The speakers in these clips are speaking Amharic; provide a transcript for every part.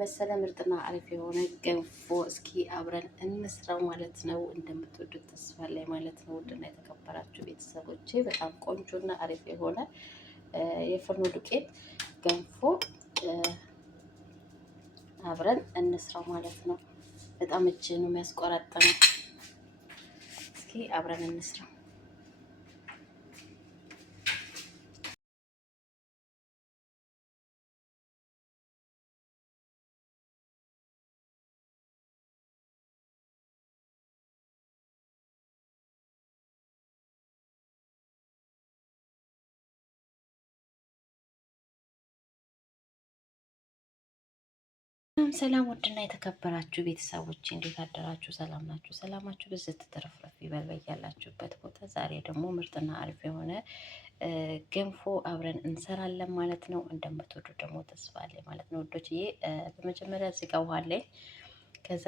የመሰለ ምርጥና አሪፍ የሆነ ገንፎ እስኪ አብረን እንስራው ማለት ነው። እንደምትወዱት ተስፋ ላይ ማለት ነው። ውድና የተከበራችሁ ቤተሰቦቼ በጣም ቆንጆና አሪፍ የሆነ የፍርኖ ዱቄት ገንፎ አብረን እንስራው ማለት ነው። በጣም እጅ ነው የሚያስቆራጥመው። እስኪ አብረን እንስራው። ሰላም ውድና የተከበራችሁ ቤተሰቦች እንዴት አደራችሁ? ሰላም ናችሁ? ሰላማችሁ ብዝት ትርፍርፍ ይበል በያላችሁበት ቦታ። ዛሬ ደግሞ ምርጥና አሪፍ የሆነ ገንፎ አብረን እንሰራለን ማለት ነው። እንደምትወዱ ደግሞ ተስፋ አለኝ ማለት ነው ውዶችዬ። በመጀመሪያ እዚህ ጋር ውሃ አለኝ፣ ከዛ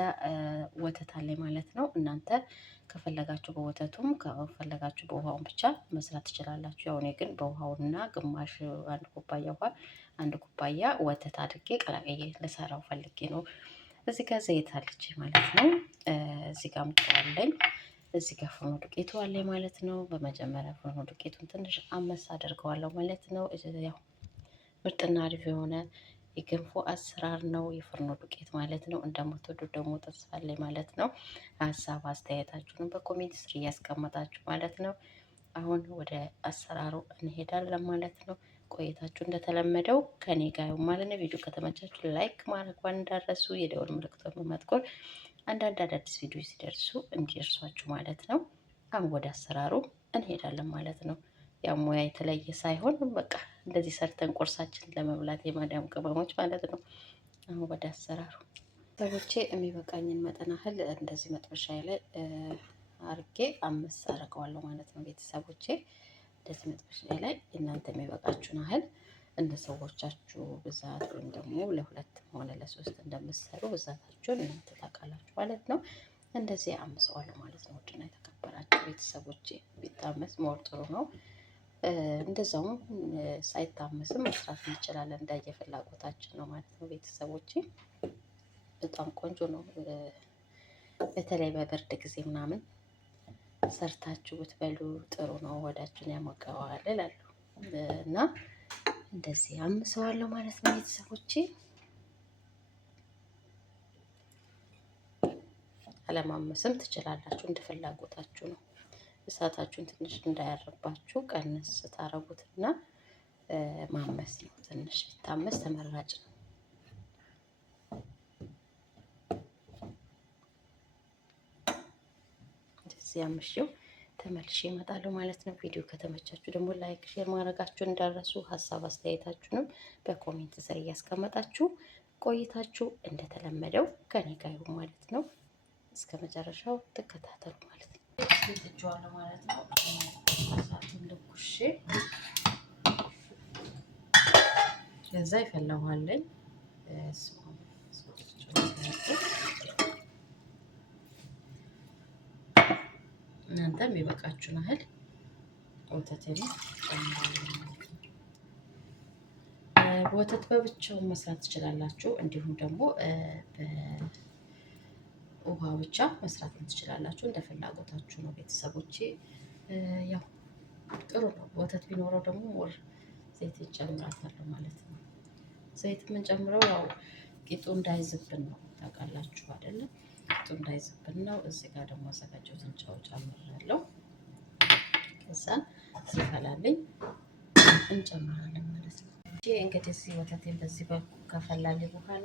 ወተት አለኝ ማለት ነው። እናንተ ከፈለጋችሁ በወተቱም ከፈለጋችሁ በውሃውን ብቻ መስራት ትችላላችሁ። ያው እኔ ግን በውሃውና ግማሽ አንድ ኩባያ ውሃ አንድ ኩባያ ወተት አድርጌ ቀላቅዬ ልሰራው ፈልጌ ነው። እዚህ ጋር ዘይት አለች ማለት ነው። እዚህ ጋር ምጥዋለኝ፣ እዚህ ጋር ፍርኖ ዱቄቱ አለኝ ማለት ነው። በመጀመሪያ ፍርኖ ዱቄቱን ትንሽ አመስ አደርገዋለሁ ማለት ነው። ያው ምርጥና አሪፍ የሆነ የገንፎ አሰራር ነው የፍርኖ ዱቄት ማለት ነው። እንደምትወዱት ደግሞ ተስፋ አለኝ ማለት ነው። ሀሳብ አስተያየታችሁን በኮሜንት ስር እያስቀመጣችሁ ማለት ነው። አሁን ወደ አሰራሩ እንሄዳለን ማለት ነው። ቆይታችሁ እንደተለመደው ከኔ ጋር ማለት ነው። ቪዲዮ ከተመቻችሁ ላይክ ማድረጓን እንዳረሱ፣ የደወል ምልክቱን በመጥቆር አንዳንድ አዳዲስ ቪዲዮ ሲደርሱ እንዲደርሷችሁ ማለት ነው። አሁን ወደ አሰራሩ እንሄዳለን ማለት ነው። ያው ሙያ የተለየ ሳይሆን በቃ እንደዚህ ሰርተን ቁርሳችንን ለመብላት የማዳም ቅመሞች ማለት ነው። አሁን ወደ አሰራሩ ሰዎቼ የሚበቃኝን መጠን ያህል እንደዚህ መጥበሻ ላይ አርጌ አምስት አደርገዋለሁ ማለት ነው። ቤተሰቦቼ እንደዚህ መጥበሻ ላይ እናንተ የሚበቃችሁን ያህል እንደ ሰዎቻችሁ ብዛት ወይም ደግሞ ለሁለትም ሆነ ለሶስት እንደምትሰሩ ብዛታችሁን እናንተ ታውቃላችሁ ማለት ነው። እንደዚህ አምሰዋለሁ ማለት ነው። ውድና የተከበራችሁ ቤተሰቦቼ ቢታመስ ሞር ጥሩ ነው። እንደዛውም ሳይታመስም መስራት እንችላለን፣ እንደየፍላጎታችን ነው ማለት ነው። ቤተሰቦቼ በጣም ቆንጆ ነው። በተለይ በብርድ ጊዜ ምናምን ሰርታችሁ ብትበሉ ጥሩ ነው። ወዳችሁን ያሞቀዋል እላለሁ እና እንደዚህ አምሰዋለሁ ማለት ነው። ቤተሰቦቼ አለማመስም ትችላላችሁ፣ እንደ ፍላጎታችሁ ነው። እሳታችሁን ትንሽ እንዳያርባችሁ ቀንስ ታረጉትና ማመስ ነው። ትንሽ ቢታመስ ተመራጭ ነው። እንደዚህ አምሽው ተመልሼ እመጣለሁ ማለት ነው። ቪዲዮ ከተመቻችሁ ደግሞ ላይክ፣ ሼር ማድረጋችሁን እንዳረሱ፣ ሀሳብ አስተያየታችሁንም በኮሜንት ስር እያስቀመጣችሁ ቆይታችሁ እንደተለመደው ከኔ ጋር ይሁን ማለት ነው። እስከ መጨረሻው ትከታተሉ ማለት ነው። ትቼዋለሁ ማለት ነው። እሳቱን ለኩሼ ከዛ ይፈላዋለኝ እናንተም የበቃችሁን ያህል ወተትን ጨምራለሁ። ወተት በብቻውን መስራት ትችላላችሁ፣ እንዲሁም ደግሞ በውሃ ብቻ መስራት ትችላላችሁ። እንደ ፍላጎታችሁ ነው ቤተሰቦቼ። ያው ጥሩ ነው። ወተት ቢኖረው ደግሞ ሞር ዘይት እንጨምራታለሁ ማለት ነው። ዘይት የምንጨምረው ያው ቂጡ እንዳይዝብን ነው። ታውቃላችሁ አይደለም? ቂጡ እንዳይዝብን ነው። እዚህ ጋር ደግሞ አዘጋጀሁትን ጨው ጨምራለሁ። ከዛ ሲፈላልኝ እንጨምራለን ማለት ነው። እንግዲህ እዚህ ወተቴን በዚህ በኩል ከፈላልኝ በኋላ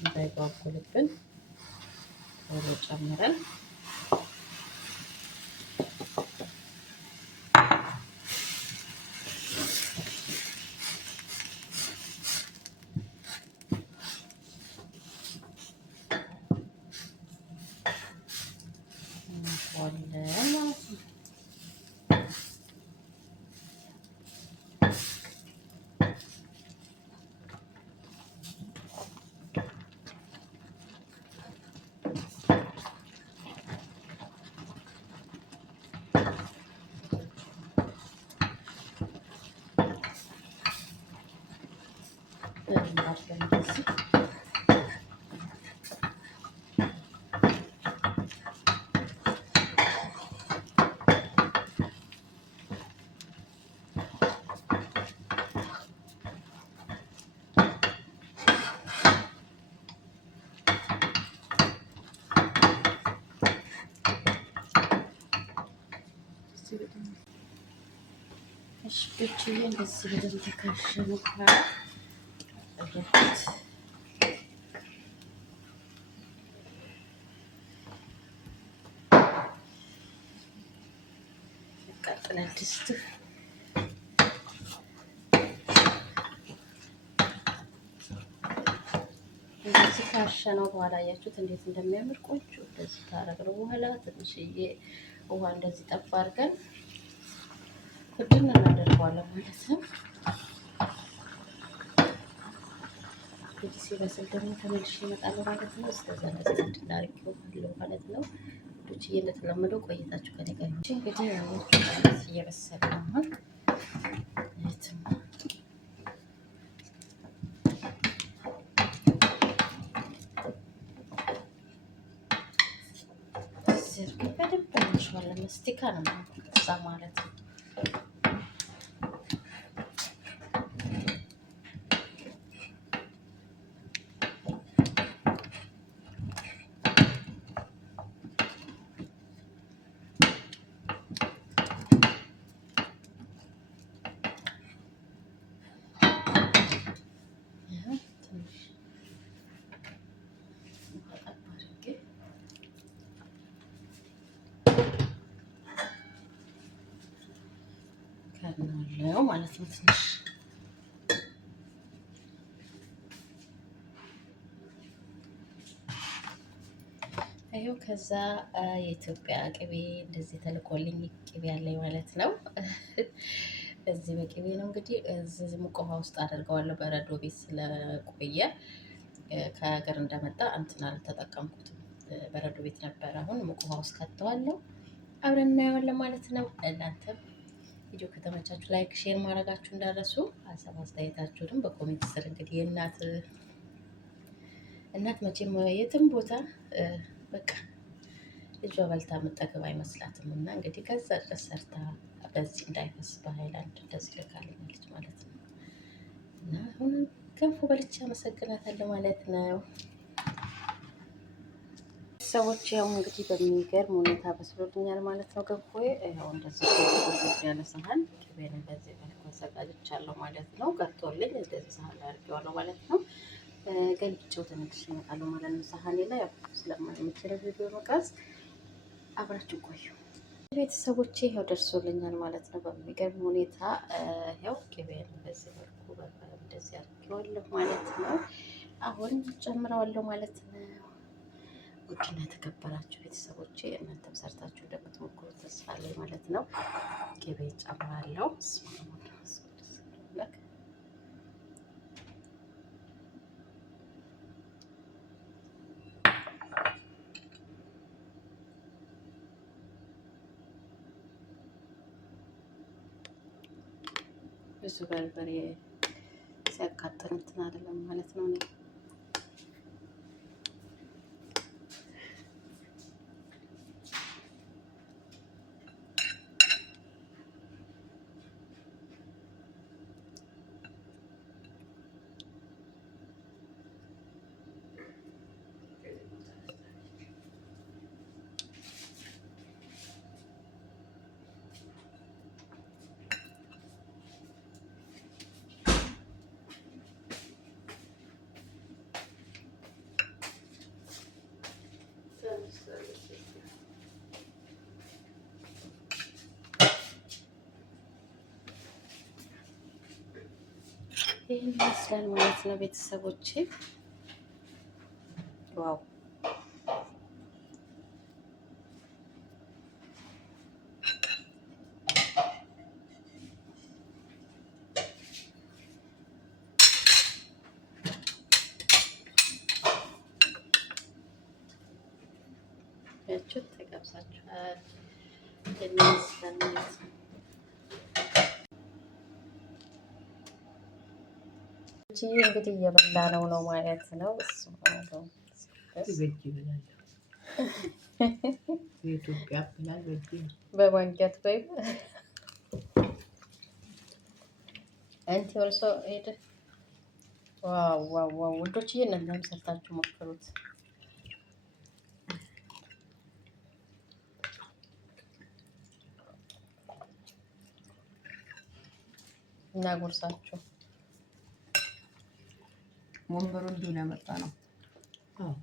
እንዳይጓጉልብን ቶሎ ጨምረን አድርገን እንደዚህ እሽቶችዬ እንደዚህ በደንብ ተካሸኑ በኋላ ያቃጥላል ድስቱ። እንደዚህ ካሸነው በኋላ አያችሁት እንዴት እንደሚያምር ቆንጆ። እንደዚህ ካረግነው በኋላ ትንሽዬ ውሃ እንደዚህ ጠብ አድርገን ክድን እናደርገዋለን ማለት ነው። እንግዲህ ሲበስል ደግሞ ተመልሼ እመጣለሁ ማለት ነው። እስከዛ እንደዚህ እንድናርገው ማለት ነው። ዶች እንደተለመደው ቆይታችሁ ከኔ ጋር ይሁን። እንግዲህ እየበሰለ ነው። በደንብ እናሸዋለን። መስቲካ ነው እዛ ማለት ነው። ከናለው ማለት ነው ትንሽ ይኸው ከዛ የኢትዮጵያ ቅቤ እንደዚህ ተልኮልኝ ቅቤ ያለኝ ማለት ነው። እዚህ በቅቤ ነው እንግዲህ እዚህ ሙቅ ውሃ ውስጥ አደርገዋለሁ። በረዶ ቤት ስለቆየ ከሀገር እንደመጣ እንትን አልተጠቀምኩትም። በረዶ ቤት ነበረ። አሁን ሙቅ ውሃ ውስጥ ከተዋለሁ። አብረን እናየዋለን ማለት ነው። እናንተም ቪዲዮ ከተመቻችሁ ላይክ፣ ሼር ማድረጋችሁ እንዳረሱ። ሀሳብ አስተያየታችሁንም በኮሜንት ስር እንግዲህ እናት መቼም የትም ቦታ በቃ ልጇ በልታ መጠገብ አይመስላትም እና እንግዲህ ከዛ ድረስ ሰርታ በዚህ እንዳይፈስ በሀይላንድ እንደዚህ ልካልኛለች ማለት ነው። እና አሁን ገንፎ በልቼ አመሰግናታለሁ ማለት ነው። ሰዎች ያው እንግዲህ በሚገርም ሁኔታ በስሎልኛል ማለት ነው። ገንፎ ያው እንደዚህ ያለ ሰሃን ቅቤን በዚህ መልኩ አዘጋጅቻለሁ ማለት ነው። ቀርቶልኝ እንደዚህ ሰሃን ላይ አድርጌዋለሁ ማለት ነው። ገልብጬው ተመልሼ እመጣለሁ ማለት ነው። ሰሃኔ ላይ ያው ስለማይመችል ቪዲዮ መቅረጽ አብራችሁ ቆዩ። ቤተሰቦቼ ያው ደርሶልኛል ማለት ነው። በሚገርም ሁኔታ ያው ቅቤን በዚህ መልኩ እንደዚህ አድርጌዋለሁ ማለት ነው። አሁን ጨምረዋለሁ ማለት ነው። ውድና የተከበራችሁ ቤተሰቦቼ እናንተም ሰርታችሁ እንደምትሞክሩት ተስፋ አለኝ ማለት ነው። ቅቤ ጨምራለሁ። ብዙ በርበሬ ሲያቃጥል እንትን አይደለም ማለት ነው። ይህን ይመስላል ማለት ነው ቤተሰቦቼ። ዋው ያችሁት ተጋብዛችኋል። ይህን ይመስላል ማለት ነው። እንግዲህ እየበላ ነው ማለት ነው። እሱ የኢትዮጵያ ብላል በማንኪያት ወይም አንቲ ኦልሶ ሄደ። ዋው ዋው ዋው! ውዶች እናንተም ሰርታችሁ ሞክሩት። እና ጉርሳችሁ ወንበሩ እንዲሁ ነው ያመጣ ነው።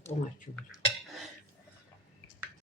ቆማችሁ